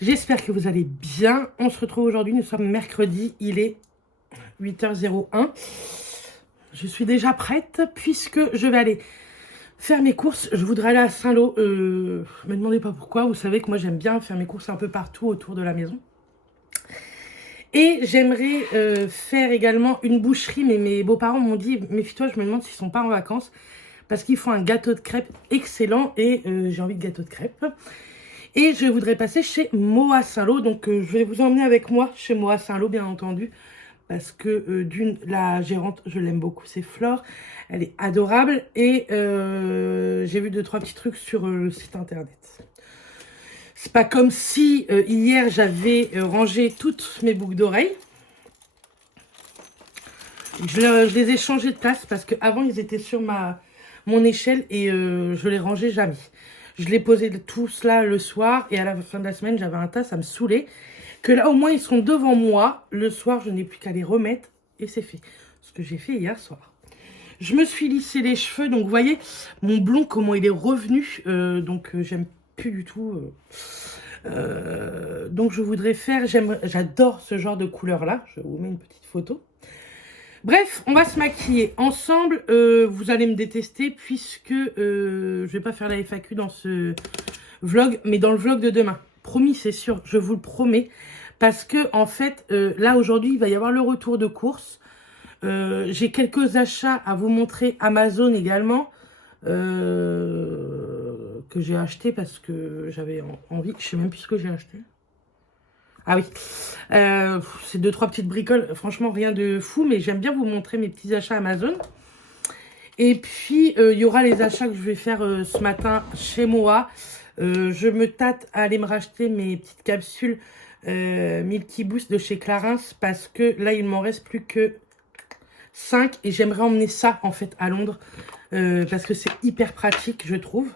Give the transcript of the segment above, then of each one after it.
J'espère que vous allez bien. On se retrouve aujourd'hui, nous sommes mercredi, il est 8h01. Je suis déjà prête puisque je vais aller faire mes courses. Je voudrais aller à Saint-Lô. Me demandez pas pourquoi, vous savez que moi j'aime bien faire mes courses un peu partout autour de la maison. Et j'aimerais faire également une boucherie, mais mes beaux-parents m'ont dit, méfie-toi, je me demande s'ils sont pas en vacances, parce qu'ils font un gâteau de crêpes excellent et j'ai envie de gâteau de crêpes. Et je voudrais passer chez Moa Saint-Lô, donc je vais vous emmener avec moi chez Moa Saint-Lô, bien entendu, parce que la gérante, je l'aime beaucoup, c'est Flore, elle est adorable, et j'ai vu 2-3 petits trucs sur le site internet. C'est pas comme si hier j'avais rangé toutes mes boucles d'oreilles. Je les ai changées de place parce qu'avant ils étaient sur mon échelle et je les rangeais jamais. Je les posais tous là le soir et à la fin de la semaine j'avais un tas, ça me saoulait. Que là au moins ils sont devant moi. Le soir je n'ai plus qu'à les remettre et c'est fait. Ce que j'ai fait hier soir. Je me suis lissé les cheveux, donc vous voyez mon blond comment il est revenu. J'aime plus du tout. Donc je voudrais faire, j'adore ce genre de couleur là. Je vous mets une petite photo. Bref, on va se maquiller ensemble. Vous allez me détester puisque je vais pas faire la FAQ dans ce vlog, mais dans le vlog de demain. Promis, c'est sûr, je vous le promets. Parce que en fait, là aujourd'hui, il va y avoir le retour de course. J'ai quelques achats à vous montrer. Amazon également. Que j'ai acheté parce que j'avais envie. Je sais même plus ce que j'ai acheté. Ah oui, c'est 2-3 petites bricoles, franchement rien de fou, mais j'aime bien vous montrer mes petits achats Amazon. Et puis, il y aura les achats que je vais faire ce matin chez Moa. Je me tâte à aller me racheter mes petites capsules Milky Boost de chez Clarins parce que là, il m'en reste plus que 5 et j'aimerais emmener ça en fait à Londres parce que c'est hyper pratique, je trouve.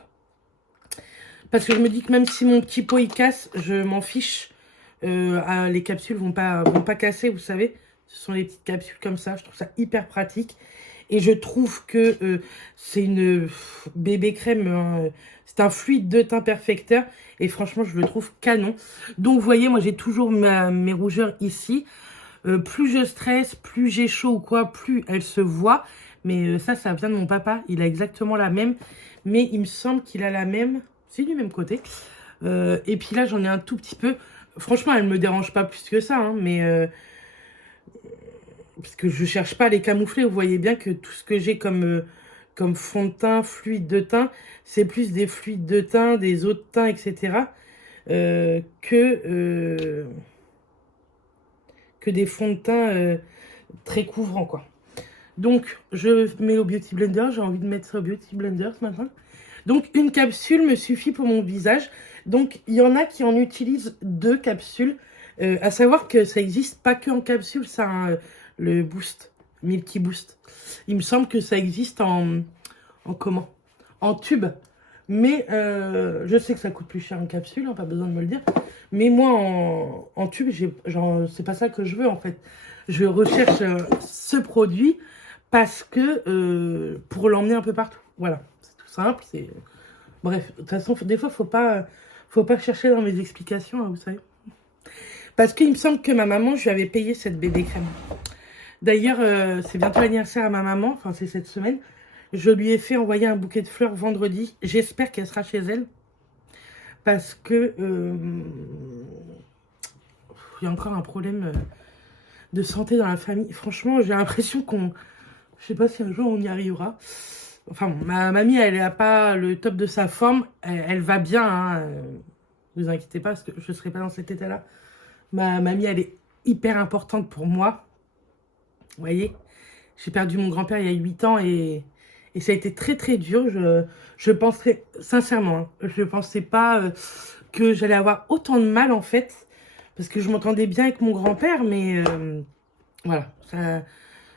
Parce que je me dis que même si mon petit pot il casse, je m'en fiche. Les capsules vont pas casser, vous savez. Ce sont des petites capsules comme ça. Je trouve ça hyper pratique. Et je trouve que c'est une bébé crème. C'est un fluide de teint perfecteur. Et franchement, je le trouve canon. Donc, vous voyez, moi, j'ai toujours mes rougeurs ici. Plus je stresse, plus j'ai chaud ou quoi, plus elles se voient. Mais ça vient de mon papa. Il a exactement la même. Mais il me semble qu'il a la même. C'est du même côté. Et puis là, j'en ai un tout petit peu. Franchement, elle ne me dérange pas plus que ça, hein, mais parce que je cherche pas à les camoufler. Vous voyez bien que tout ce que j'ai comme fond de teint, fluide de teint, c'est plus des fluides de teint, des eaux de teint, etc. Que des fonds de teint très couvrants, quoi. Donc, je mets au Beauty Blender. J'ai envie de mettre ça au Beauty Blender ce matin. Donc, une capsule me suffit pour mon visage. Donc, il y en a qui en utilisent 2 capsules. À savoir que ça n'existe pas que en capsule, ça, hein, le Boost, Milky Boost. Il me semble que ça existe en comment? En tube. Mais je sais que ça coûte plus cher en capsule, hein, pas besoin de me le dire. Mais moi, en tube, c'est pas ça que je veux, en fait. Je recherche ce produit parce que pour l'emmener un peu partout. Voilà, c'est tout simple. Bref, de toute façon, des fois, faut pas chercher dans mes explications, hein, vous savez. Parce qu'il me semble que ma maman, je lui avais payé cette bébé crème. D'ailleurs, c'est bientôt l'anniversaire à ma maman, enfin c'est cette semaine. Je lui ai fait envoyer un bouquet de fleurs vendredi. J'espère qu'elle sera chez elle. Parce que il y a encore un problème de santé dans la famille. Franchement, j'ai l'impression je sais pas si un jour on y arrivera. Enfin, ma mamie, elle n'a pas le top de sa forme. Elle va bien, hein. Ne vous inquiétez pas, parce que je ne serai pas dans cet état-là. Ma mamie, elle est hyper importante pour moi. Vous voyez, j'ai perdu mon grand-père il y a 8 ans et ça a été très, très dur. Je pensais, sincèrement, hein, je ne pensais pas que j'allais avoir autant de mal, en fait. Parce que je m'entendais bien avec mon grand-père, mais voilà, ça,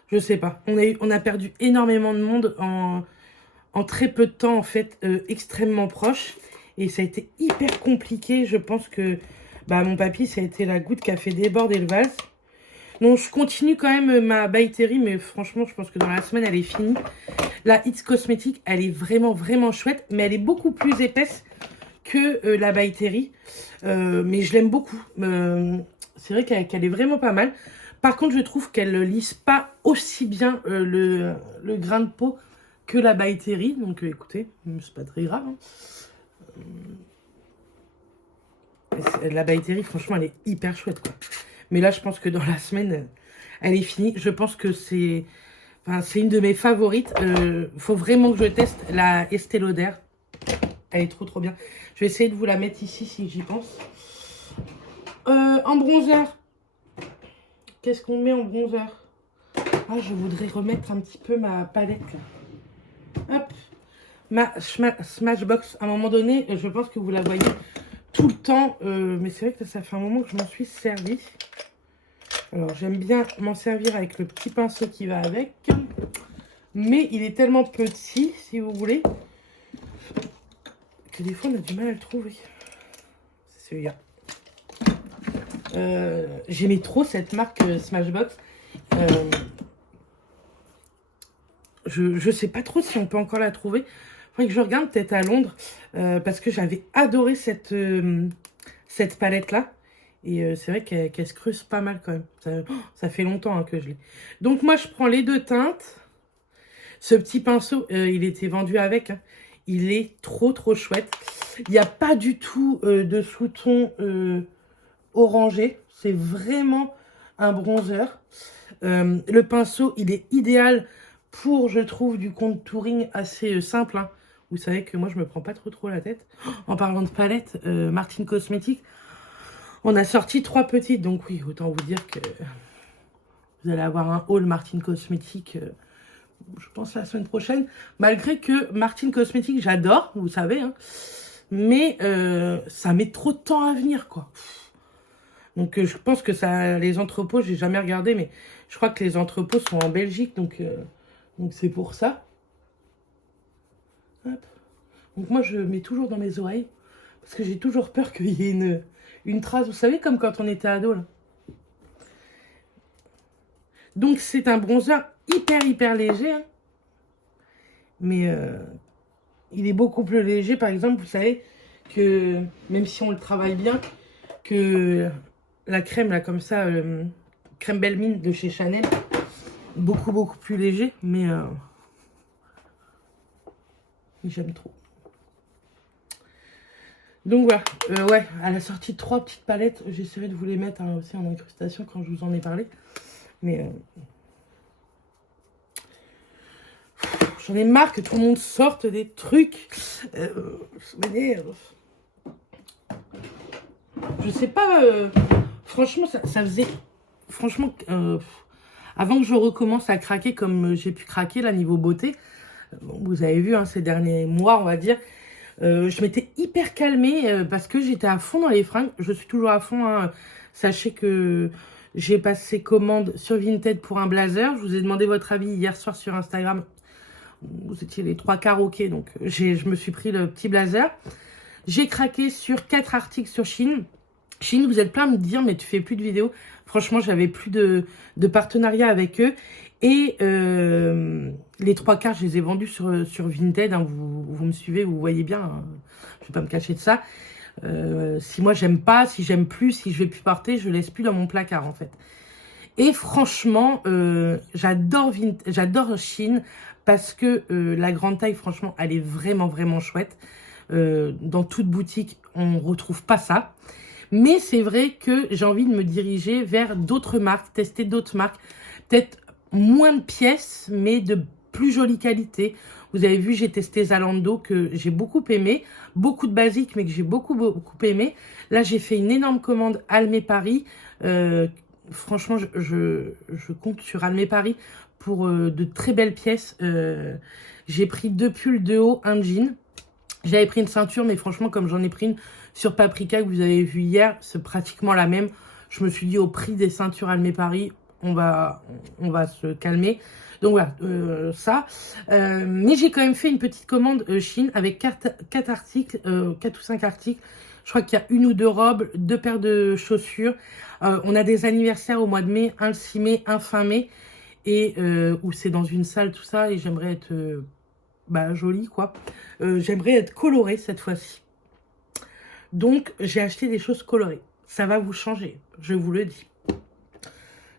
je sais pas. On a perdu énormément de monde en très peu de temps, en fait, extrêmement proche. Et ça a été hyper compliqué. Je pense que mon papy, ça a été la goutte qui a fait déborder le vase. Donc, je continue quand même ma By Terry, mais franchement, je pense que dans la semaine, elle est finie. La It's Cosmétique, elle est vraiment, vraiment chouette, mais elle est beaucoup plus épaisse que la By Terry. Mais je l'aime beaucoup. C'est vrai qu'elle est vraiment pas mal. Par contre, je trouve qu'elle ne lisse pas aussi bien le grain de peau que la By Terry. Donc écoutez, c'est pas très grave. Hein. La By Terry, franchement, elle est hyper chouette, quoi. Mais là, je pense que dans la semaine, elle est finie. Je pense que c'est une de mes favorites. Faut vraiment que je teste la Estée Lauder. Elle est trop, trop bien. Je vais essayer de vous la mettre ici, si j'y pense. En bronzer. Qu'est-ce qu'on met en bronzer? Ah, je voudrais remettre un petit peu ma palette, là. Hop. Ma Smashbox. À un moment donné, je pense que vous la voyez tout le temps, mais c'est vrai que ça fait un moment que je m'en suis servi. Alors j'aime bien m'en servir avec le petit pinceau qui va avec, mais il est tellement petit, si vous voulez, que des fois on a du mal à le trouver. C'est celui-là. J'aimais trop cette marque Smashbox. Je sais pas trop si on peut encore la trouver. Faudrait que je regarde peut-être à Londres, parce que j'avais adoré cette palette-là. Et c'est vrai qu'elle se creuse pas mal quand même. Ça fait longtemps hein, que je l'ai. Donc moi, je prends les deux teintes. Ce petit pinceau, il était vendu avec. Hein. Il est trop, trop chouette. Il n'y a pas du tout de sous-ton orangé. C'est vraiment un bronzer. Le pinceau, il est idéal pour, je trouve, du contouring assez simple. Hein. Vous savez que moi, je me prends pas trop la tête. En parlant de palette, Martine Cosmetics, on a sorti 3 petites. Donc oui, autant vous dire que vous allez avoir un haul Martine Cosmetics, je pense, la semaine prochaine. Malgré que Martine Cosmetics, j'adore, vous savez. Hein, mais ça met trop de temps à venir, quoi. Donc je pense que ça, les entrepôts, j'ai jamais regardé, mais je crois que les entrepôts sont en Belgique. Donc c'est pour ça. Hop. Donc moi, je mets toujours dans mes oreilles. Parce que j'ai toujours peur qu'il y ait une trace. Vous savez, comme quand on était ado, là. Donc c'est un bronzer hyper léger. Hein. Mais il est beaucoup plus léger. Par exemple, vous savez que même si on le travaille bien, que la crème, là, comme ça, crème Belle Mine de chez Chanel, beaucoup plus léger. Mais j'aime trop. Donc voilà, ouais, à la sortie de 3 petites palettes, j'essaierai de vous les mettre hein, aussi en incrustation quand je vous en ai parlé. Mais j'en ai marre que tout le monde sorte des trucs. Ça m'énerve. Je sais pas, franchement, ça faisait... Franchement, avant que je recommence à craquer comme j'ai pu craquer là niveau beauté, bon, vous avez vu hein, ces derniers mois, on va dire, je m'étais hyper calmée parce que j'étais à fond dans les fringues. Je suis toujours à fond. Hein. Sachez que j'ai passé commande sur Vinted pour un blazer. Je vous ai demandé votre avis hier soir sur Instagram. Vous étiez les 3 quarts ok. Donc je me suis pris le petit blazer. J'ai craqué sur 4 articles sur Shein. Shein, vous êtes plein à me dire, mais tu fais plus de vidéos. Franchement, j'avais plus de partenariat avec eux. Et les 3 quarts, je les ai vendus sur Vinted. Hein, vous me suivez, vous voyez bien. Hein, je ne vais pas me cacher de ça. Si moi, j'aime pas, si j'aime plus, si je vais plus porter, je laisse plus dans mon placard, en fait. Et franchement, j'adore Shein parce que la grande taille, franchement, elle est vraiment chouette. Dans toute boutique, on ne retrouve pas ça. Mais c'est vrai que j'ai envie de me diriger vers d'autres marques, tester d'autres marques. Peut-être moins de pièces, mais de plus jolie qualité. Vous avez vu, j'ai testé Zalando que j'ai beaucoup aimé. Beaucoup de basiques, mais que j'ai beaucoup aimé. Là, j'ai fait une énorme commande Almé Paris. Franchement, je compte sur Almé Paris pour de très belles pièces. J'ai pris 2 pulls de haut, un jean. J'avais pris une ceinture, mais franchement, comme j'en ai pris une sur Paprika que vous avez vu hier, c'est pratiquement la même. Je me suis dit, au prix des ceintures Almé Paris, on va se calmer. Donc voilà, ça. Mais j'ai quand même fait une petite commande Shein avec 4 articles, 4 ou 5 articles. Je crois qu'il y a 1 ou 2 robes, 2 paires de chaussures. On a des anniversaires au mois de mai, un le 6 mai, un fin mai. Et où c'est dans une salle, tout ça. Et j'aimerais être jolie, quoi. J'aimerais être colorée cette fois-ci. Donc, j'ai acheté des choses colorées. Ça va vous changer, je vous le dis.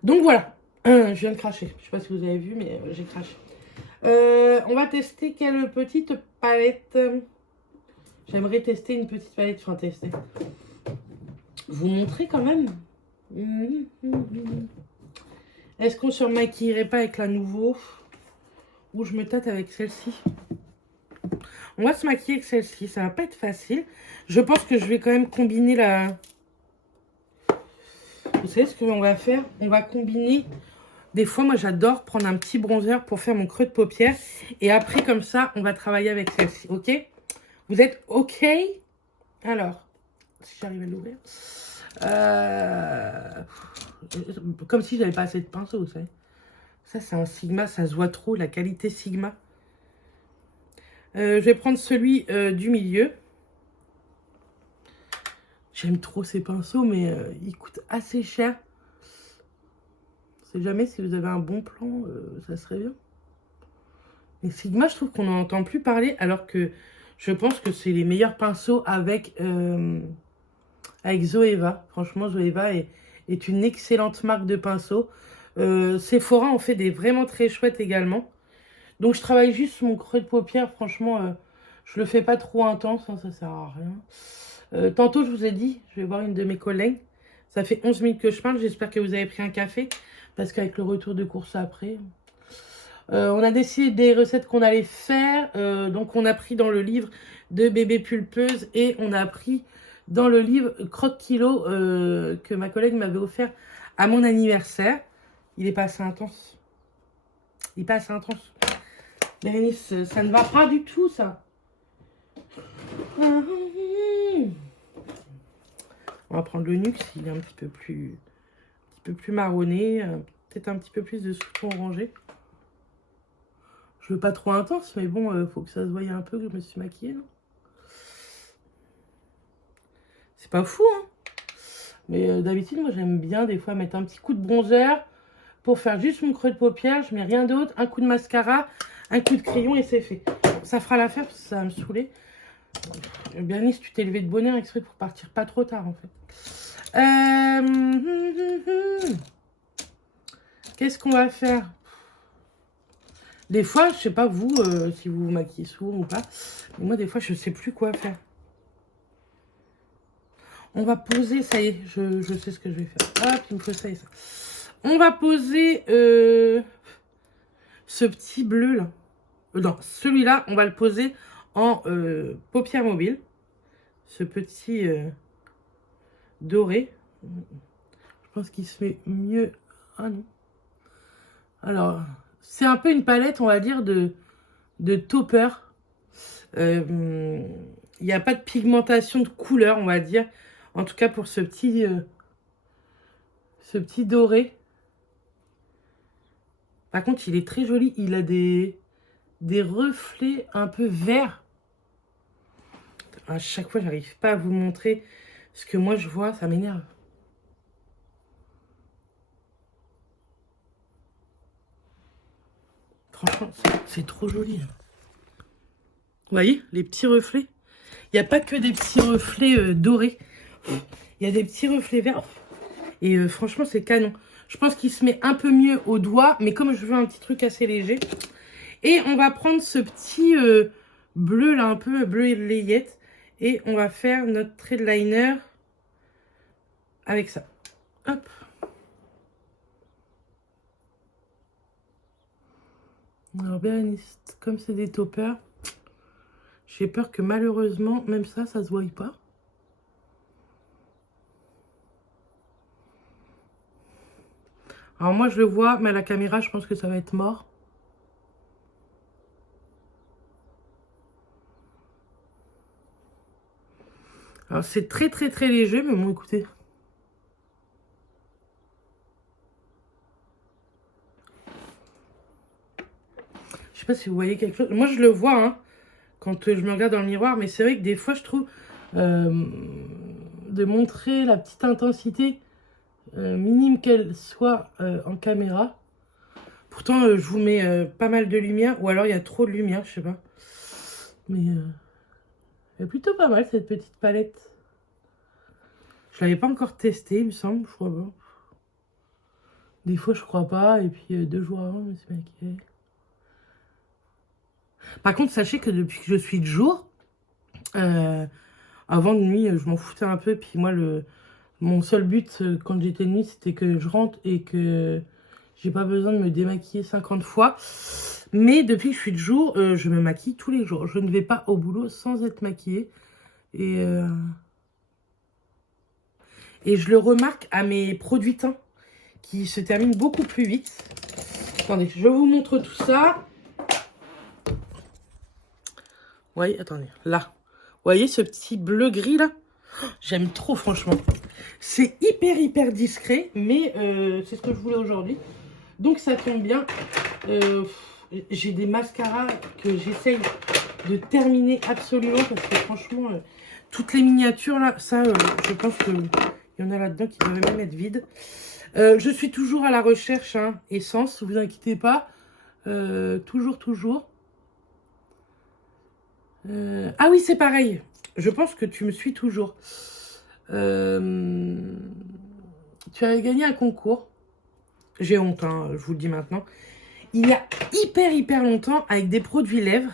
Donc, voilà. Je viens de cracher. Je sais pas si vous avez vu, mais j'ai craché. On va tester quelle petite palette. J'aimerais tester une petite palette. Enfin, tester. Vous montrer quand même. Est-ce qu'on se maquillerait pas avec la nouveau? Ou je me tâte avec celle-ci? On va se maquiller avec celle-ci. Ça va pas être facile. Je pense que je vais quand même combiner la... Vous savez ce qu'on va faire? On va combiner... Des fois, moi, j'adore prendre un petit bronzer pour faire mon creux de paupière. Et après, comme ça, on va travailler avec celle-ci. OK? Vous êtes OK? Alors, si j'arrive à l'ouvrir. Comme si j'avais pas assez de pinceau, vous savez. Ça, c'est un Sigma. Ça se voit trop, la qualité Sigma. Je vais prendre celui du milieu. J'aime trop ces pinceaux, mais ils coûtent assez cher. Je sais jamais si vous avez un bon plan, ça serait bien. Les Sigma, je trouve qu'on n'en entend plus parler, alors que je pense que c'est les meilleurs pinceaux avec Zoeva. Franchement, Zoeva est une excellente marque de pinceaux. Sephora en fait des vraiment très chouettes également. Donc, je travaille juste mon creux de paupière. Franchement, je le fais pas trop intense, hein, ça sert à rien. Tantôt, je vous ai dit, je vais voir une de mes collègues. Ça fait 11 minutes que je parle. J'espère que vous avez pris un café. Parce qu'avec le retour de course après... on a décidé des recettes qu'on allait faire. Donc, on a pris dans le livre de Bébé Pulpeuse. Et on a pris dans le livre Croque Kilo que ma collègue m'avait offert à mon anniversaire. Il est pas assez intense. Il est pas assez intense. Bérénice, ça ne va pas du tout, ça. On va prendre le Nuxe, il est un petit peu plus marronné, peut-être un petit peu plus de sous-ton orangé. Je veux pas trop intense, mais bon, faut que ça se voie un peu que je me suis maquillée. C'est pas fou, hein. Mais d'habitude, moi, j'aime bien des fois mettre un petit coup de bronzer pour faire juste mon creux de paupière. Je mets rien d'autre, un coup de mascara, un coup de crayon et c'est fait. Ça fera l'affaire parce que ça va me saouler. Bernice, tu t'es levé de bonne heure exprès pour partir pas trop tard, en fait. Qu'est-ce qu'on va faire? Des fois, je sais pas vous, si vous vous maquillez souvent ou pas, mais moi, des fois, je sais plus quoi faire. On va poser, ça y est, je sais ce que je vais faire. Hop, il me faut ça et ça. On va poser ce petit bleu là. Non, celui-là, on va le poser en paupière mobile. Ce petit doré. Je pense qu'il se met mieux. Ah non. Alors, c'est un peu une palette, on va dire, de topper. Il n'y a pas de pigmentation de couleur, on va dire. En tout cas, pour ce petit doré. Par contre, il est très joli. Il a des reflets un peu verts. À chaque fois, j'arrive pas à vous montrer ce que moi je vois. Ça m'énerve. Franchement, c'est trop joli. Vous voyez, les petits reflets. Il n'y a pas que des petits reflets dorés. Il y a des petits reflets verts. Et franchement, c'est canon. Je pense qu'il se met un peu mieux au doigt. Mais comme je veux un petit truc assez léger. Et on va prendre ce petit bleu là, un peu bleu layette. Et on va faire notre trait de liner avec ça. Hop. Alors, Bérénice, comme c'est des toppers, j'ai peur que malheureusement, même ça se voie pas. Alors moi, je le vois, mais à la caméra, je pense que ça va être mort. Alors, c'est très, très, très léger, mais bon, écoutez. Je sais pas si vous voyez quelque chose. Moi, je le vois, hein, quand je me regarde dans le miroir, mais c'est vrai que des fois, je trouve de montrer la petite intensité minime qu'elle soit en caméra. Pourtant, je vous mets pas mal de lumière, ou alors il y a trop de lumière, je sais pas. Mais elle est plutôt pas mal, cette petite palette. Je l'avais pas encore testé, il me semble, je crois pas. Des fois, je crois pas, et puis 2 jours avant, je me suis maquillée. Par contre, sachez que depuis que je suis de jour, avant de nuit, je m'en foutais un peu. Puis moi, mon seul but quand j'étais de nuit, c'était que je rentre et que j'ai pas besoin de me démaquiller 50 fois. Mais depuis que je suis de jour, je me maquille tous les jours. Je ne vais pas au boulot sans être maquillée. Et je le remarque à mes produits teints qui se terminent beaucoup plus vite. Attendez, je vous montre tout ça. Oui, attendez, là. Vous voyez ce petit bleu-gris là? J'aime trop, franchement. C'est hyper discret, mais c'est ce que je voulais aujourd'hui. Donc ça tombe bien. J'ai des mascaras que j'essaye de terminer absolument parce que franchement, toutes les miniatures là, ça, je pense qu'il y en a là-dedans qui devraient même être vides. Je suis toujours à la recherche, hein, essence, vous inquiétez pas. Toujours. Ah oui, c'est pareil. Je pense que tu me suis toujours. Tu avais gagné un concours. J'ai honte, hein, je vous le dis maintenant. Il y a hyper longtemps, avec des produits lèvres.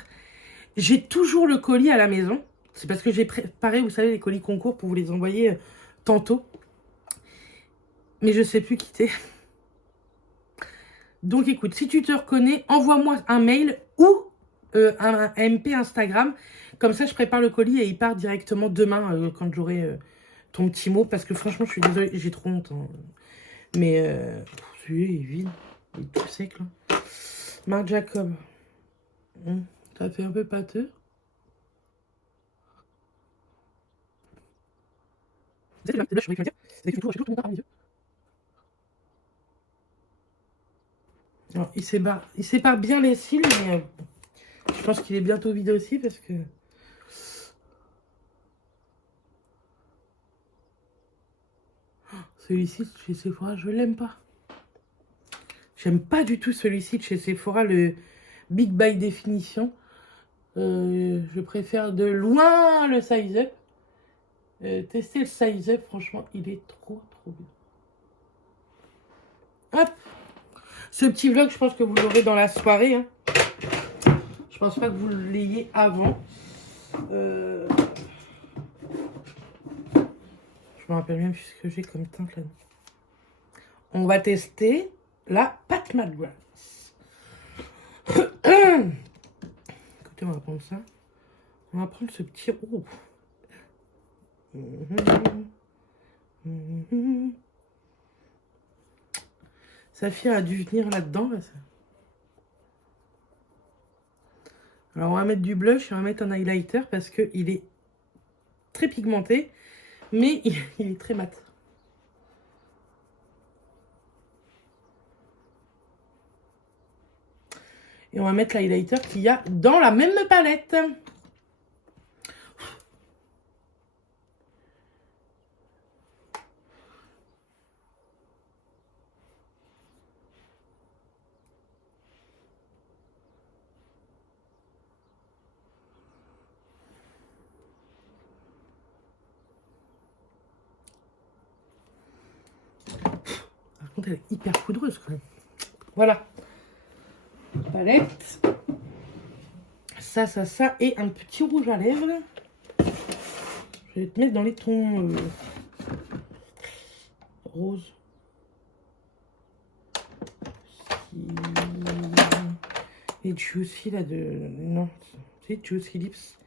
J'ai toujours le colis à la maison. C'est parce que j'ai préparé, vous savez, les colis concours pour vous les envoyer tantôt. Mais je sais plus quitter. Donc écoute, si tu te reconnais, envoie-moi un mail ou un MP Instagram. Comme ça, je prépare le colis et il part directement demain quand j'aurai ton petit mot. Parce que franchement, je suis désolée, j'ai trop honte. Hein. Mais celui-là, il est vide. Il est tout sec, là. Marc Jacob. Ça fait un peu pâteux. C'est là, je suis avec tout le monde parmi les yeux. Alors, il sépare bien les cils, mais je pense qu'il est bientôt vide aussi parce que... Celui-ci de chez Sephora, je l'aime pas. J'aime pas du tout celui-ci de chez Sephora, le Big by Definition. Je préfère de loin le Size Up. Tester le Size Up, franchement, il est trop bien. Hop! Ce petit vlog, je pense que vous l'aurez dans la soirée. Hein. Je pense pas que vous l'ayez avant. Je me rappelle même ce que j'ai comme teinte là. On va tester la Pat McGrath. Écoutez, on va prendre ça. On va prendre ce petit roux. Saphir a dû venir là-dedans. Là, ça. Alors, on va mettre du blush et on va mettre un highlighter parce qu'il est très pigmenté, mais il est très mat. Et on va mettre l'highlighter qu'il y a dans la même palette. Par contre, elle est hyper poudreuse quand même. Voilà. Palette. Ça. Et un petit rouge à lèvres. Je vais te mettre dans les tons rose. Et Juicy là de... Non, c'est Juicy Lips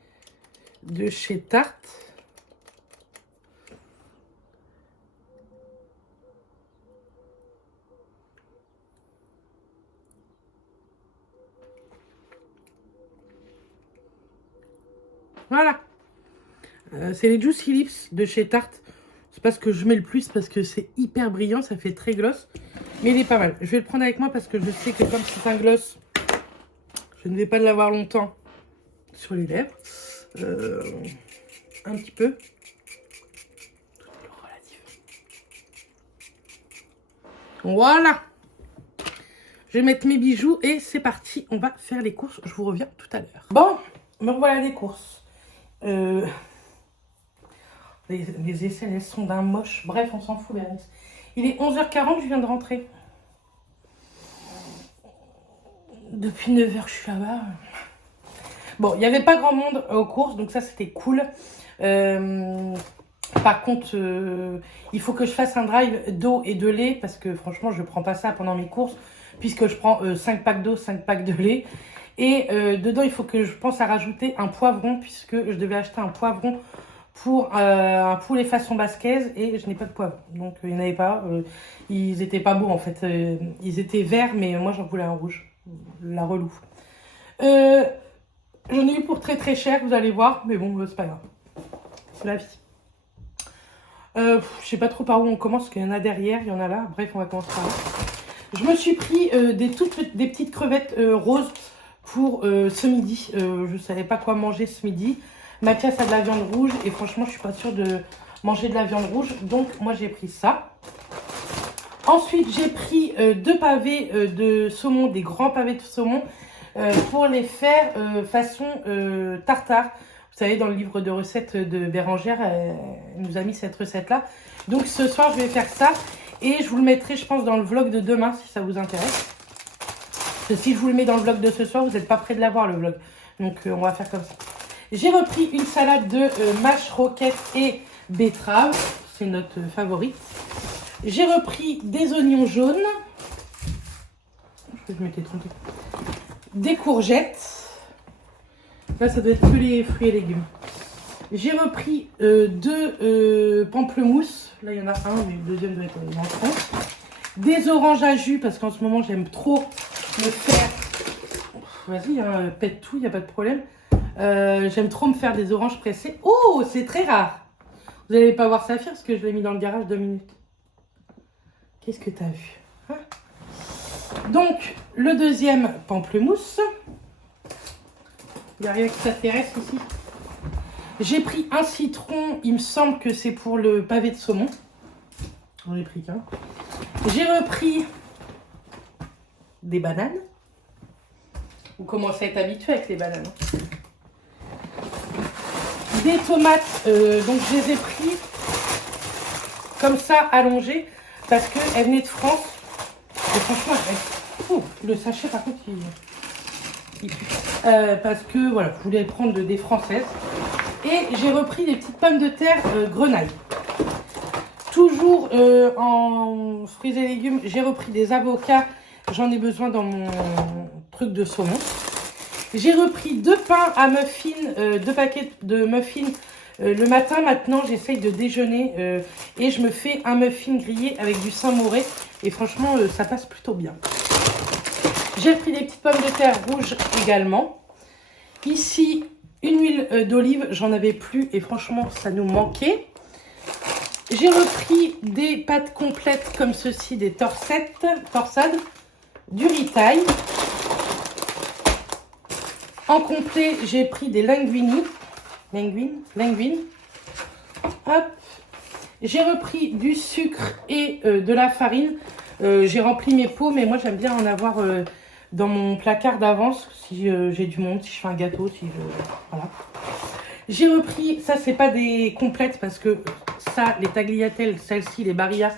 de chez Tarte. Voilà. C'est les Juicy Lips de chez Tarte. C'est pas ce que je mets le plus parce que c'est hyper brillant, ça fait très gloss. Mais il est pas mal. Je vais le prendre avec moi parce que je sais que comme c'est un gloss, je ne vais pas l'avoir longtemps sur les lèvres. Un petit peu. Tout est relatif. Voilà. Je vais mettre mes bijoux et c'est parti. On va faire les courses. Je vous reviens tout à l'heure. Bon, me revoilà les courses. Les aisselles, elles sont d'un moche. Bref, on s'en fout, Bérénice. Il est 11h40, je viens de rentrer. Depuis 9h, je suis là-bas. Bon, il n'y avait pas grand monde aux courses, donc ça, c'était cool. Par contre, il faut que je fasse un drive d'eau et de lait, parce que franchement, je ne prends pas ça pendant mes courses, puisque je prends 5 packs d'eau, 5 packs de lait. Et dedans, il faut que je pense à rajouter un poivron, puisque je devais acheter un poivron pour un poulet façon basquaise, et je n'ai pas de poivron. Donc, il n'y en avait pas. Ils n'étaient pas beaux, en fait. Ils étaient verts, mais moi, j'en voulais un rouge. La relou. J'en ai eu pour très très cher, vous allez voir. Mais bon, c'est pas grave. C'est la vie. Je sais pas trop par où on commence, parce qu'il y en a derrière, il y en a là. Bref, on va commencer par là. Je me suis pris des petites crevettes roses pour ce midi. Je savais pas quoi manger ce midi. Mathias a de la viande rouge et franchement, je suis pas sûre de manger de la viande rouge. Donc, moi, j'ai pris ça. Ensuite, j'ai pris 2 pavés de saumon, des grands pavés de saumon, pour les faire façon tartare. Vous savez, dans le livre de recettes de Bérangère, elle nous a mis cette recette-là. Donc, ce soir, je vais faire ça. Et je vous le mettrai, je pense, dans le vlog de demain, si ça vous intéresse. Parce que si je vous le mets dans le vlog de ce soir, vous n'êtes pas prêt de l'avoir, le vlog. Donc, on va faire comme ça. J'ai repris une salade de mâche, roquette et betterave. C'est notre favorite. J'ai repris des oignons jaunes. Je m'étais trompée. Des courgettes. Là, ça doit être que les fruits et légumes. J'ai repris 2 pamplemousses. Là, il y en a un, mais le deuxième doit être en France. Des oranges à jus, parce qu'en ce moment, j'aime trop me faire... Vas-y, hein, pète tout, il n'y a pas de problème. J'aime trop me faire des oranges pressées. Oh, c'est très rare. Vous n'allez pas voir Saphir, parce que je l'ai mis dans le garage 2 minutes. Qu'est-ce que tu as vu, hein? Donc, le deuxième pamplemousse. Il n'y a rien qui s'intéresse ici. J'ai pris un citron. Il me semble que c'est pour le pavé de saumon. J'en ai pris qu'un. J'ai repris des bananes. Vous commencez à être habitué avec les bananes. Hein. Des tomates. Donc, je les ai pris comme ça, allongées. Parce qu'elles venaient de France. Et franchement, le sachet, par contre, il pue. Parce que, voilà, je voulais prendre des françaises. Et j'ai repris des petites pommes de terre grenaille. Toujours en fruits et légumes, j'ai repris des avocats. J'en ai besoin dans mon truc de saumon. J'ai repris 2 pains à muffins, 2 paquets de muffins. Le matin, maintenant, j'essaye de déjeuner et je me fais un muffin grillé avec du Saint-Moré. Et franchement, ça passe plutôt bien. J'ai pris des petites pommes de terre rouges également. Ici, une huile d'olive, j'en avais plus et franchement, ça nous manquait. J'ai repris des pâtes complètes comme ceci, des torsades, du ritaille. En complet, j'ai pris des linguini. Linguine. Hop. J'ai repris du sucre et de la farine. J'ai rempli mes pots, mais moi j'aime bien en avoir dans mon placard d'avance si j'ai du monde, si je fais un gâteau, voilà. J'ai repris, ça c'est pas des complètes parce que ça, les tagliatelles, celles-ci, les Barilla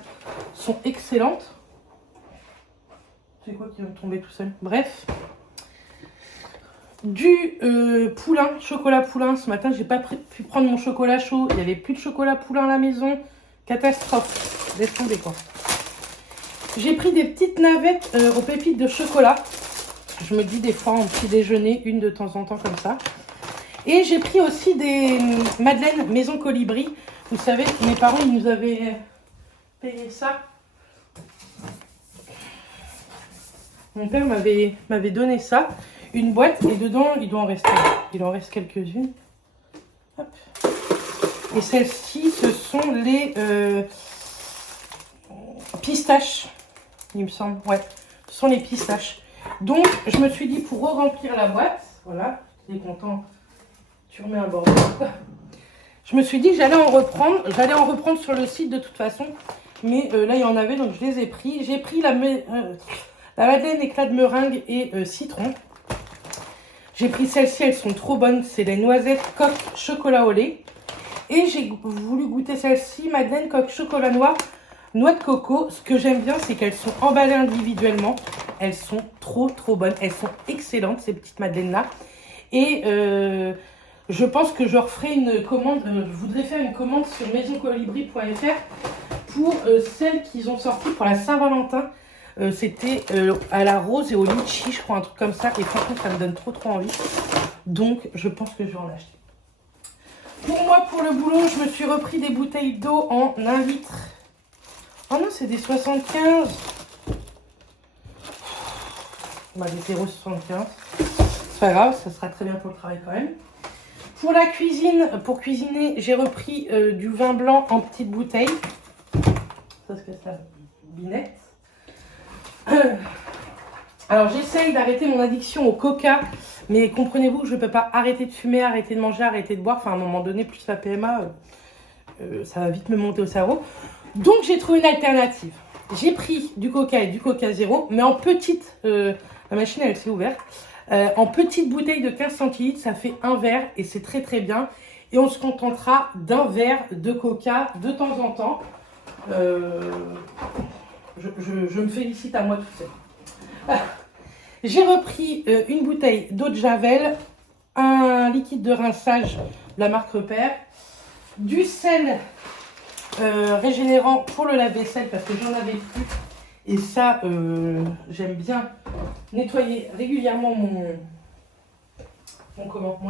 sont excellentes. C'est quoi qui va tomber tout seul? Bref. Du poulain, chocolat poulain. Ce matin, j'ai pas pu prendre mon chocolat chaud. Il n'y avait plus de chocolat poulain à la maison. Catastrophe. Laisse tomber quoi. J'ai pris des petites navettes aux pépites de chocolat. Je me dis des fois en petit déjeuner, une de temps en temps comme ça. Et j'ai pris aussi des madeleines maison colibri. Vous savez, mes parents, ils nous avaient payé ça. Mon père m'avait donné ça. Une boîte et dedans, il doit en rester. Il en reste quelques-unes. Et celles-ci, ce sont les pistaches. Il me semble. Ouais, ce sont les pistaches. Donc, je me suis dit pour re-remplir la boîte, voilà, tu es content, tu remets un bordel. Je me suis dit que j'allais en reprendre sur le site de toute façon. Mais là, il y en avait, donc je les ai pris. J'ai pris la madeleine éclat de meringue et citron. J'ai pris celles-ci, elles sont trop bonnes. C'est les noisettes coque chocolat au lait. Et j'ai voulu goûter celle-ci, Madeleine Coque Chocolat Noir, Noix de coco. Ce que j'aime bien, c'est qu'elles sont emballées individuellement. Elles sont trop bonnes. Elles sont excellentes, ces petites Madeleines-là. Et je pense que je referai une commande. Je voudrais faire une commande sur maisoncolibri.fr pour celles qu'ils ont sorties pour la Saint-Valentin. C'était à la rose et au litchi, je crois, un truc comme ça. Et franchement, ça me donne trop envie. Donc, je pense que je vais en acheter. Pour moi, pour le boulot, je me suis repris des bouteilles d'eau en 1 litre. Oh non, c'est des 75. Bah, des 0,75. C'est pas grave, ça sera très bien pour le travail quand même. Pour la cuisine, pour cuisiner, j'ai repris du vin blanc en petite bouteille. Ça, c'est ça, binette. Alors, j'essaye d'arrêter mon addiction au coca. Mais comprenez-vous que je ne peux pas arrêter de fumer, arrêter de manger, arrêter de boire. Enfin, à un moment donné, plus la PMA, ça va vite me monter au cerveau. Donc, j'ai trouvé une alternative. J'ai pris du coca et du coca zéro, mais en petite... la machine, elle s'est ouverte. En petite bouteille de 15 centilitres, ça fait un verre et c'est très bien. Et on se contentera d'un verre de coca de temps en temps. Je me félicite à moi tout seul. Ah. J'ai repris une bouteille d'eau de Javel, un liquide de rinçage de la marque Repère, du sel régénérant pour le lave-vaisselle parce que j'en avais plus. Et ça, j'aime bien nettoyer régulièrement mon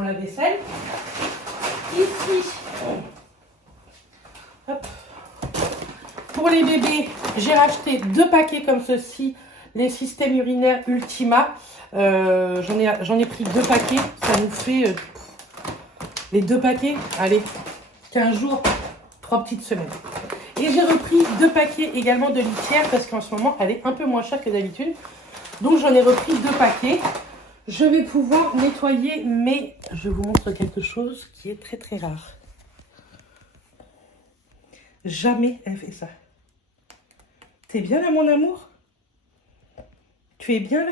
lave-vaisselle. Ici, hop, pour les bébés, j'ai racheté 2 paquets comme ceci. Les systèmes urinaires Ultima, j'en ai pris 2 paquets, ça nous fait les 2 paquets, allez, 15 jours, 3 petites semaines. Et j'ai repris 2 paquets également de litière parce qu'en ce moment, elle est un peu moins chère que d'habitude. Donc j'en ai repris 2 paquets. Je vais pouvoir nettoyer, mais je vous montre quelque chose qui est très rare. Jamais elle fait ça. T'es bien là, mon amour ? Tu es bien là?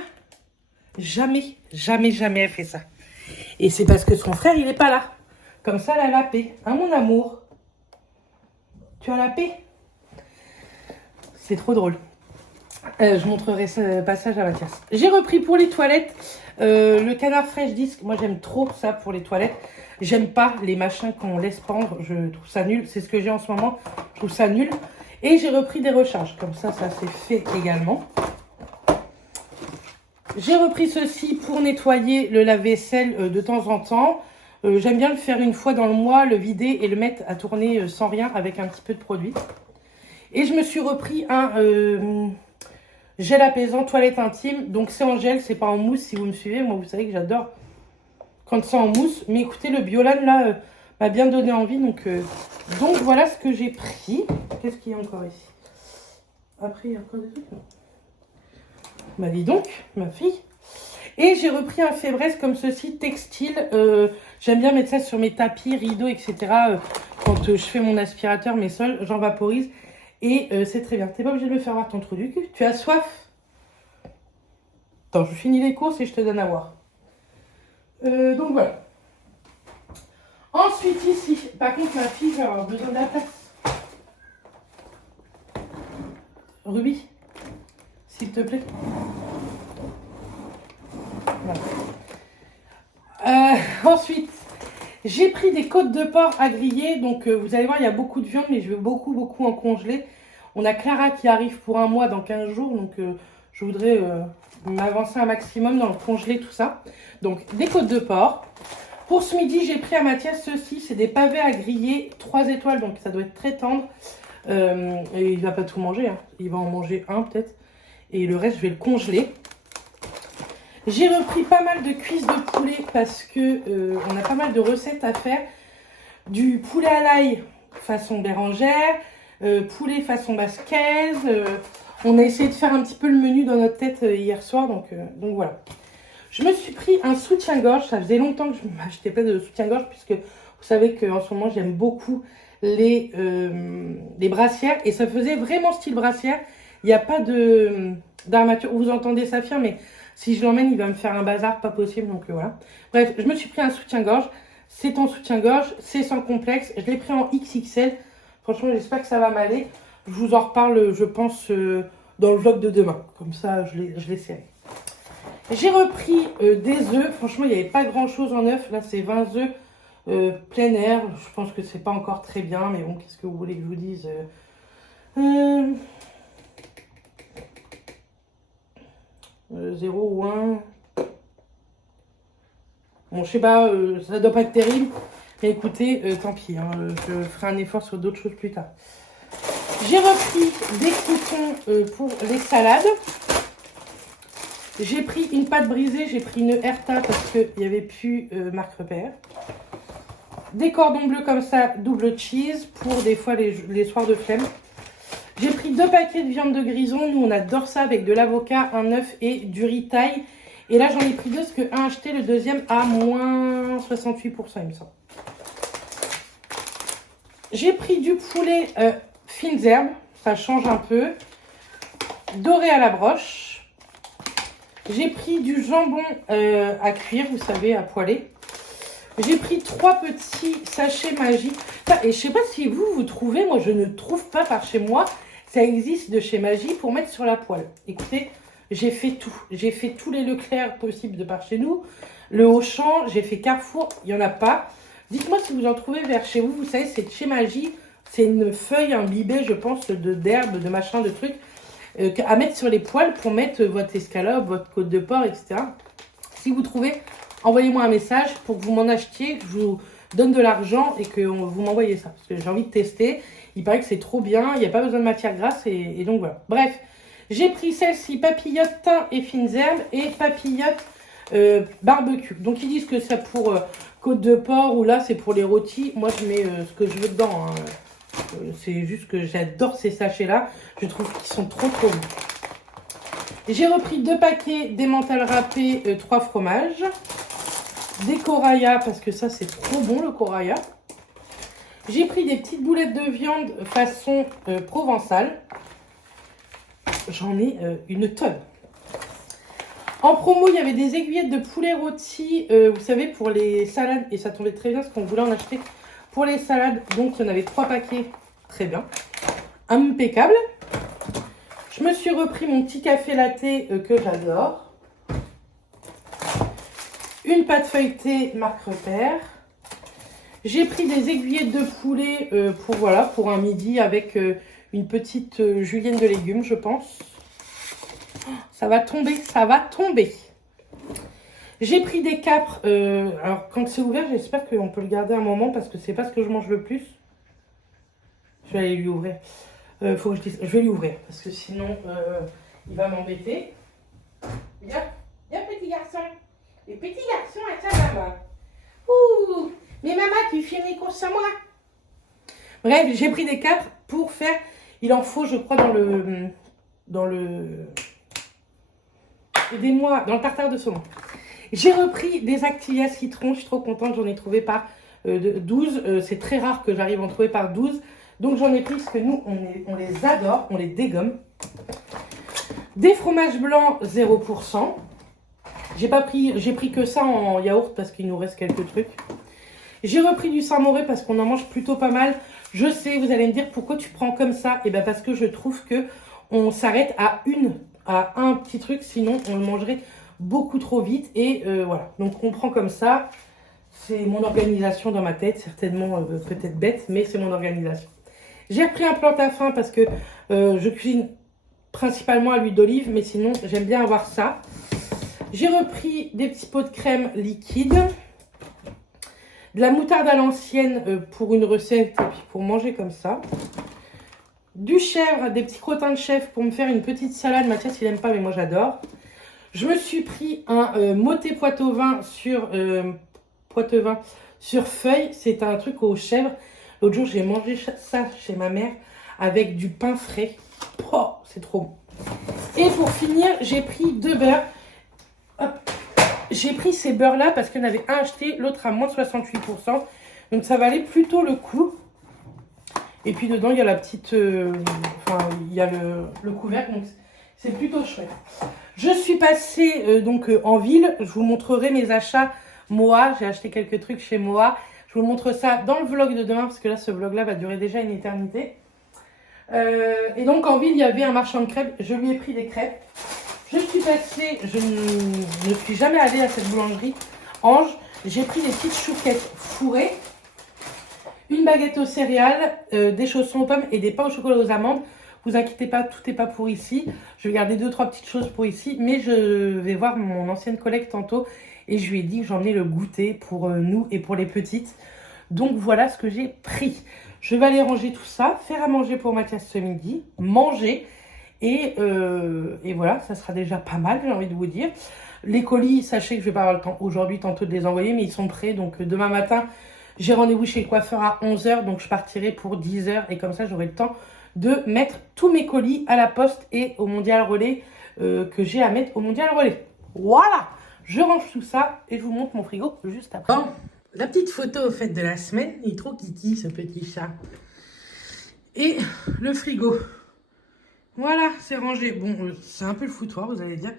Jamais elle fait ça. Et c'est parce que son frère, il n'est pas là. Comme ça, elle a la paix. Hein, mon amour? Tu as la paix? C'est trop drôle. Je montrerai ce passage à Mathias. J'ai repris pour les toilettes le canard Fresh Disc. Moi, j'aime trop ça pour les toilettes. J'aime pas les machins qu'on laisse pendre. Je trouve ça nul. C'est ce que j'ai en ce moment. Je trouve ça nul. Et j'ai repris des recharges. Comme ça c'est fait également. J'ai repris ceci pour nettoyer le lave-vaisselle de temps en temps. J'aime bien le faire une fois dans le mois, le vider et le mettre à tourner sans rien avec un petit peu de produit. Et je me suis repris un gel apaisant toilette intime. Donc c'est en gel, c'est pas en mousse si vous me suivez. Moi, vous savez que j'adore quand c'est en mousse. Mais écoutez, le Biolan là m'a bien donné envie. Donc voilà ce que j'ai pris. Qu'est-ce qu'il y a encore ici? Après, il y a encore des trucs. Bah dis donc, ma fille. Et j'ai repris un Fébreze comme ceci, textile. J'aime bien mettre ça sur mes tapis, rideaux, etc. Quand je fais mon aspirateur, mes sols, j'en vaporise. Et c'est très bien. T'es pas obligé de me faire voir ton trou du cul. Tu as soif? Attends, je finis les courses et je te donne à boire. Donc voilà. Ensuite ici, par contre ma fille va avoir besoin de la place. Ruby, s'il te plaît. Voilà. Ensuite, j'ai pris des côtes de porc à griller. Donc, vous allez voir, il y a beaucoup de viande, mais je veux beaucoup en congeler. On a Clara qui arrive pour un mois dans 15 jours. Donc, je voudrais m'avancer un maximum dans le congelé, tout ça. Donc, des côtes de porc. Pour ce midi, j'ai pris à Mathias ceci. C'est des pavés à griller 3 étoiles. Donc, ça doit être très tendre. Et il va pas tout manger. Hein. Il va en manger un peut-être. Et le reste, je vais le congeler. J'ai repris pas mal de cuisses de poulet parce que on a pas mal de recettes à faire. Du poulet à l'ail façon Bérangère, poulet façon basquaise. On a essayé de faire un petit peu le menu dans notre tête hier soir, donc voilà. Je me suis pris un soutien-gorge. Ça faisait longtemps que je m'achetais pas de soutien-gorge puisque vous savez qu'en ce moment j'aime beaucoup les brassières et ça faisait vraiment style brassière. Il n'y a pas d'armature. Vous entendez Saphir, mais si je l'emmène, il va me faire un bazar pas possible. Donc voilà. Bref, je me suis pris un soutien-gorge. C'est en soutien-gorge, c'est sans complexe. Je l'ai pris en XXL. Franchement, j'espère que ça va m'aller. Je vous en reparle, je pense, dans le vlog de demain. Comme ça, je l'essaierai. J'ai repris des œufs. Franchement, il n'y avait pas grand-chose en œufs. Là, c'est 20 œufs plein air. Je pense que c'est pas encore très bien. Mais bon, qu'est-ce que vous voulez que je vous dise 0 ou 1. Bon, je sais pas, ça doit pas être terrible. Mais écoutez, tant pis. Hein, je ferai un effort sur d'autres choses plus tard. J'ai repris des croutons pour les salades. J'ai pris une pâte brisée. J'ai pris une Herta parce qu'il n'y avait plus marque repère. Des cordons bleus comme ça, double cheese pour des fois les soirs de flemme. J'ai pris 2 paquets de viande de grison. Nous, on adore ça avec de l'avocat, un œuf et du riz thaï. Et là, j'en ai pris 2 parce qu'un acheté, le deuxième à moins 68%, il me semble. J'ai pris du poulet fines herbes. Ça change un peu. Doré à la broche. J'ai pris du jambon à cuire, vous savez, à poêler. J'ai pris 3 petits sachets Maggi. Et je sais pas si vous trouvez, moi je ne trouve pas par chez moi. Ça existe de chez Maggi pour mettre sur la poêle. Écoutez, j'ai fait tout. J'ai fait tous les Leclerc possibles de par chez nous. Le Auchan, j'ai fait Carrefour, il n'y en a pas. Dites-moi si vous en trouvez vers chez vous. Vous savez, c'est de chez Maggi. C'est une feuille imbibée, je pense, d'herbe, de machin, de trucs. À mettre sur les poêles pour mettre votre escalope, votre côte de porc, etc. Si vous trouvez, envoyez-moi un message pour que vous m'en achetiez, que je vous donne de l'argent et que vous m'envoyez ça. Parce que j'ai envie de tester. Il paraît que c'est trop bien, il n'y a pas besoin de matière grasse et donc voilà. Bref, j'ai pris celle-ci, papillote, thym et fines herbes et papillote barbecue. Donc ils disent que c'est pour côte de porc ou là c'est pour les rôtis. Moi je mets ce que je veux dedans. Hein. C'est juste que j'adore ces sachets-là. Je trouve qu'ils sont trop bons. J'ai repris 2 paquets d'emmental râpé, 3 fromages. Des Coraya, parce que ça c'est trop bon le Coraya. J'ai pris des petites boulettes de viande façon provençale. J'en ai une tonne. En promo, il y avait des aiguillettes de poulet rôti, vous savez, pour les salades. Et ça tombait très bien parce qu'on voulait en acheter pour les salades. Donc, il y en avait 3 paquets. Très bien. Impeccable. Je me suis repris mon petit café latte que j'adore. Une pâte feuilletée marque repère. J'ai pris des aiguillettes de poulet pour un midi avec une petite julienne de légumes, je pense. Ça va tomber, ça va tomber. J'ai pris des capres. Alors, quand c'est ouvert, j'espère qu'on peut le garder un moment parce que c'est pas ce que je mange le plus. Je vais aller lui ouvrir. Faut que je dise. Je vais lui ouvrir parce que sinon, il va m'embêter. Viens, viens, petit garçon. Le petit garçon à sa maman. Ouh! Mais maman, tu fais mes courses sans moi. Bref, j'ai pris des capres pour faire. Il en faut, je crois, dans le. Aidez-moi, dans le tartare de saumon. J'ai repris des Activia citron. Je suis trop contente. J'en ai trouvé par 12. C'est très rare que j'arrive à en trouver par 12. Donc j'en ai pris parce que nous, on les adore. On les dégomme. Des fromages blancs 0%. J'ai pris que ça en yaourt parce qu'il nous reste quelques trucs. J'ai repris du Saint-Mauré parce qu'on en mange plutôt pas mal. Je sais, vous allez me dire pourquoi tu prends comme ça. Et bien parce que je trouve que on s'arrête à un petit truc, sinon on le mangerait beaucoup trop vite. Et voilà, donc on prend comme ça. C'est mon organisation dans ma tête, certainement peut-être bête, mais c'est mon organisation. J'ai repris un plantain-fin parce que je cuisine principalement à l'huile d'olive, mais sinon j'aime bien avoir ça. J'ai repris des petits pots de crème liquide. De la moutarde à l'ancienne pour une recette et puis pour manger comme ça. Du chèvre, des petits crottins de chèvre pour me faire une petite salade. Mathias, il n'aime pas, mais moi j'adore. Je me suis pris un moté poitevin sur feuille. C'est un truc aux chèvres. L'autre jour, j'ai mangé ça chez ma mère avec du pain frais. Oh, c'est trop bon. Et pour finir, j'ai pris 2 beurres. Hop. J'ai pris ces beurres-là parce qu'il y en avait un acheté, l'autre à moins 68%. Donc ça valait plutôt le coup. Et puis dedans, il y a la petite... il y a le couvercle, donc c'est plutôt chouette. Je suis passée en ville. Je vous montrerai mes achats Moa. J'ai acheté quelques trucs chez Moa. Je vous montre ça dans le vlog de demain parce que là, ce vlog-là va durer déjà une éternité. Et donc, en ville, il y avait un marchand de crêpes. Je lui ai pris des crêpes. Je suis passée, je ne suis jamais allée à cette boulangerie. Ange, j'ai pris des petites chouquettes fourrées, une baguette aux céréales, des chaussons aux pommes et des pains au chocolat aux amandes. Vous inquiétez pas, tout n'est pas pour ici. Je vais garder 2-3 petites choses pour ici, mais je vais voir mon ancienne collègue tantôt et je lui ai dit que j'emmenais le goûter pour nous et pour les petites. Donc voilà ce que j'ai pris. Je vais aller ranger tout ça, faire à manger pour Mathias ce midi, manger. Et voilà, ça sera déjà pas mal, j'ai envie de vous dire. Les colis, sachez que je vais pas avoir le temps aujourd'hui tantôt de les envoyer, mais ils sont prêts. Donc demain matin, j'ai rendez-vous chez le coiffeur à 11 h, donc je partirai pour 10 h. Et comme ça, j'aurai le temps de mettre tous mes colis à la poste et au Mondial Relais que j'ai à mettre au Mondial Relais. Voilà, je range tout ça et je vous montre mon frigo juste après. Bon, la petite photo au fait de la semaine, il est trop kiki ce petit chat. Et le frigo. Voilà, c'est rangé. Bon, c'est un peu le foutoir, vous allez dire.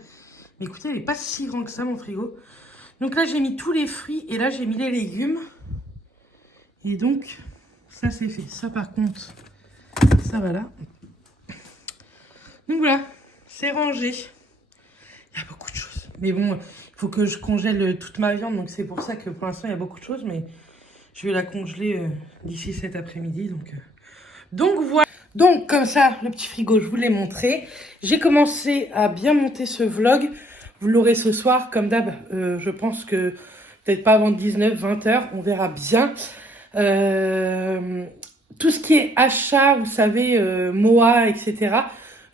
Mais écoutez, il n'est pas si grand que ça, mon frigo. Donc là, j'ai mis tous les fruits et là, j'ai mis les légumes. Et donc, ça, c'est fait. Ça, par contre, ça va là. Donc voilà, c'est rangé. Il y a beaucoup de choses. Mais bon, il faut que je congèle toute ma viande. Donc c'est pour ça que pour l'instant, il y a beaucoup de choses. Mais je vais la congeler d'ici cet après-midi. Donc voilà. Donc, comme ça, le petit frigo, je vous l'ai montré. J'ai commencé à bien monter ce vlog. Vous l'aurez ce soir, comme d'hab. Je pense que peut-être pas avant 19-20 h. On verra bien. Tout ce qui est achat, vous savez, Moa, etc.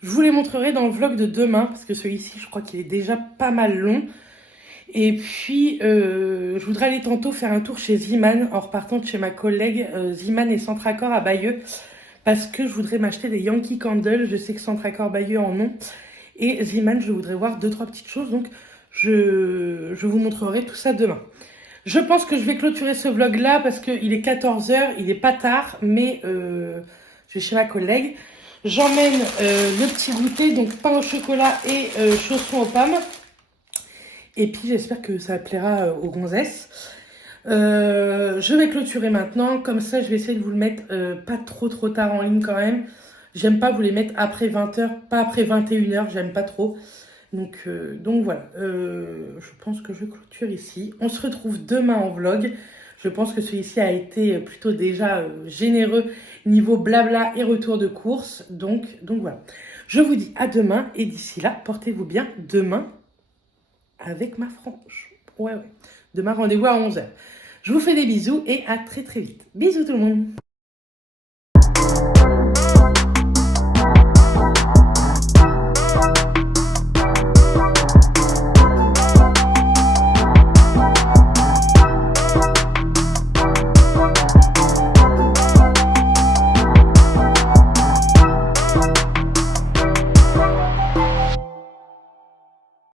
Je vous les montrerai dans le vlog de demain. Parce que celui-ci, je crois qu'il est déjà pas mal long. Et puis, je voudrais aller tantôt faire un tour chez Ziman. En repartant de chez ma collègue. Ziman et Centracor à Bayeux. Parce que je voudrais m'acheter des Yankee Candle. Je sais que Centracor Bayeux en ont. Et Ziman, je voudrais voir 2-3 petites choses. Donc, je vous montrerai tout ça demain. Je pense que je vais clôturer ce vlog-là parce qu'il est 14 h. Il n'est pas tard, mais je vais chez ma collègue. J'emmène le petit goûter, donc pain au chocolat et chaussons aux pommes. Et puis, j'espère que ça plaira aux gonzesses. Je vais clôturer maintenant, comme ça je vais essayer de vous le mettre pas trop tard en ligne quand même. J'aime pas vous les mettre après 20 h, pas après 21 h, j'aime pas trop. Donc voilà, je pense que je clôture ici. On se retrouve demain en vlog. Je pense que celui-ci a été plutôt déjà généreux niveau blabla et retour de course. Donc voilà, je vous dis à demain et d'ici là, portez-vous bien demain avec ma frange. Ouais. Demain, rendez-vous à 11 h. Je vous fais des bisous et à très vite. Bisous tout le monde.